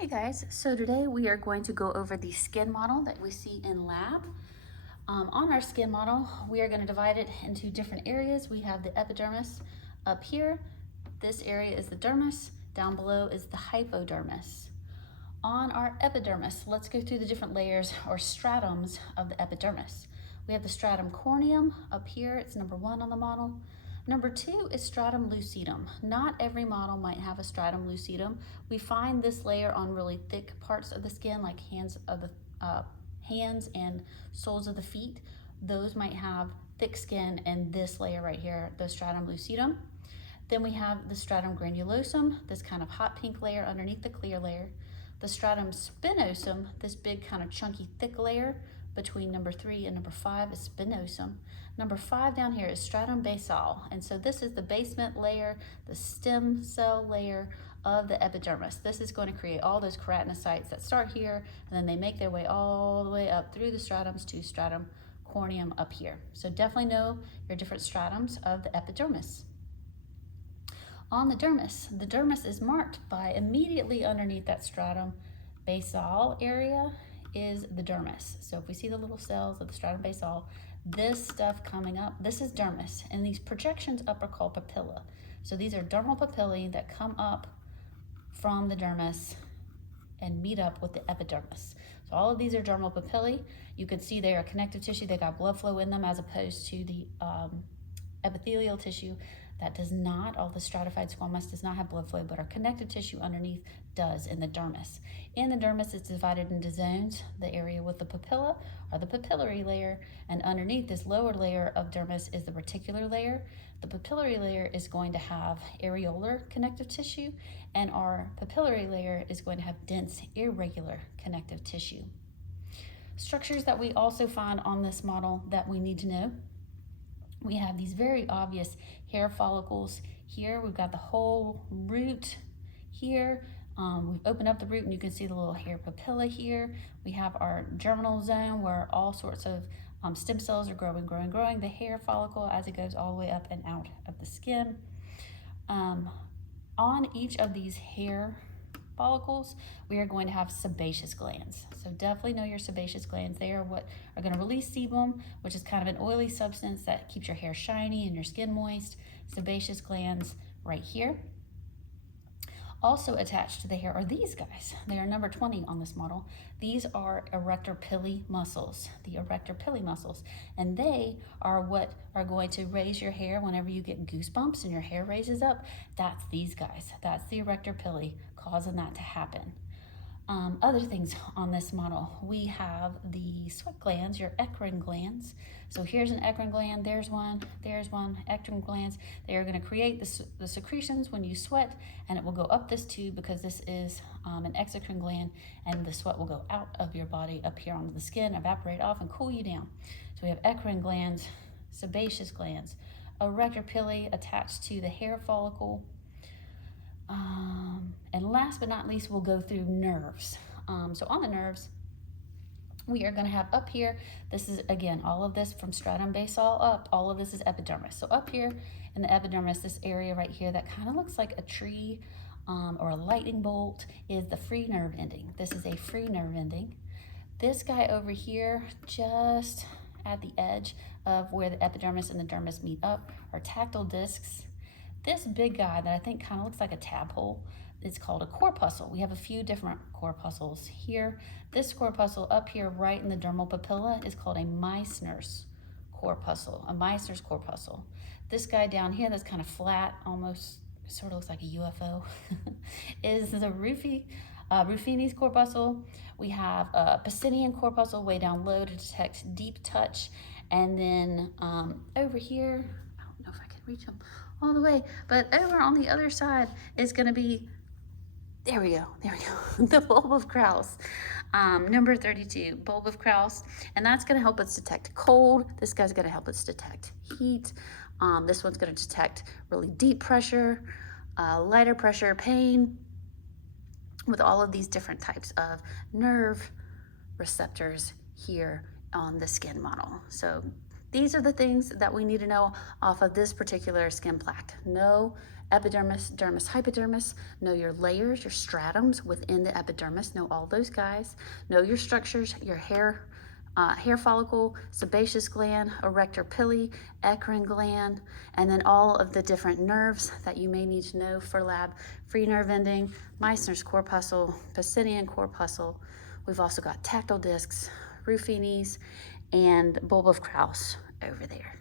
Hey guys, so today we are going to go over the skin model that we see in lab. On our skin model, we are going to divide it into different areas. We have the epidermis up here. This area is the dermis. Down below is the hypodermis. On our epidermis, let's go through the different layers or stratums of the epidermis. We have the stratum corneum up here. It's number 1 on the model. Number 2 is stratum lucidum. Not every model might have a stratum lucidum. We find this layer on really thick parts of the skin, like hands and soles of the feet. Those might have thick skin, and this layer right here, the stratum lucidum. Then we have the stratum granulosum, this kind of hot pink layer underneath the clear layer. The stratum spinosum, this big kind of chunky thick layer between number 3 and number 5 is spinosum. Number 5 down here is stratum basal, and so this is the basement layer, the stem cell layer of the epidermis. This is going to create all those keratinocytes that start here, and then they make their way all the way up through the stratums to stratum corneum up here. So definitely know your different stratums of the epidermis. On the dermis is marked by immediately underneath that stratum basal area is the dermis. So if we see the little cells of the stratum basal, this stuff coming up, this is dermis, and these projections up are called papilla. So these are dermal papillae that come up from the dermis and meet up with the epidermis. So all of these are dermal papillae. You can see they are connective tissue. They got blood flow in them, as opposed to the epithelial tissue that does not. All the stratified squamous does not have blood flow, but our connective tissue underneath does in the dermis. In the dermis, it's divided into zones. The area with the papilla or the papillary layer, and underneath this lower layer of dermis is the reticular layer. The papillary layer is going to have areolar connective tissue, and our papillary layer is going to have dense, irregular connective tissue. Structures that we also find on this model that we need to know: we have these very obvious hair follicles here. We've got the whole root here. We've opened up the root and you can see the little hair papilla here. We have our germinal zone where all sorts of stem cells are growing. The hair follicle as it goes all the way up and out of the skin. On each of these hair follicles, we are going to have sebaceous glands. So definitely know your sebaceous glands. They are what are going to release sebum, which is kind of an oily substance that keeps your hair shiny and your skin moist. Sebaceous glands right here. Also attached to the hair are these guys. They are number 20 on this model. These are erector pili muscles, the erector pili muscles, and they are what are going to raise your hair whenever you get goosebumps and your hair raises up. That's these guys. That's the erector pili causing that to happen. Other things on this model, we have the sweat glands, your eccrine glands. So here's an eccrine gland, there's one, eccrine glands. They are going to create the secretions when you sweat, and it will go up this tube because this is an exocrine gland, and the sweat will go out of your body up here onto the skin, evaporate off, and cool you down. So we have eccrine glands, sebaceous glands, erector pili attached to the hair follicle. And last but not least, we'll go through nerves. So on the nerves, we are going to have up here, this is, again, all of this from stratum basal up, all of this is epidermis. So up here in the epidermis, this area right here that kind of looks like a tree or a lightning bolt is the free nerve ending. This is a free nerve ending. This guy over here, just at the edge of where the epidermis and the dermis meet up, are tactile discs. This big guy that I think kind of looks like a tadpole, it's called a corpuscle. We have a few different corpuscles here. This corpuscle up here right in the dermal papilla is called a Meissner's corpuscle, This guy down here that's kind of flat, almost sort of looks like a UFO, is the Ruffini's corpuscle. We have a Pacinian corpuscle way down low to detect deep touch. And then over here, I don't know if I can reach them all the way, but over on the other side is going to be, there we go, the bulb of Krause, number 32, bulb of Krause, and that's going to help us detect cold. This guy's going to help us detect heat. This one's going to detect really deep pressure, lighter pressure, pain, with all of these different types of nerve receptors here on the skin model. So these are the things that we need to know off of this particular skin plaque. Know epidermis, dermis, hypodermis. Know your layers, your stratums within the epidermis. Know all those guys. Know your structures, your hair follicle, sebaceous gland, erector pili, eccrine gland, and then all of the different nerves that you may need to know for lab. Free nerve ending, Meissner's corpuscle, Pacinian corpuscle. We've also got tactile discs, Ruffini's, and bulb of Krause over there.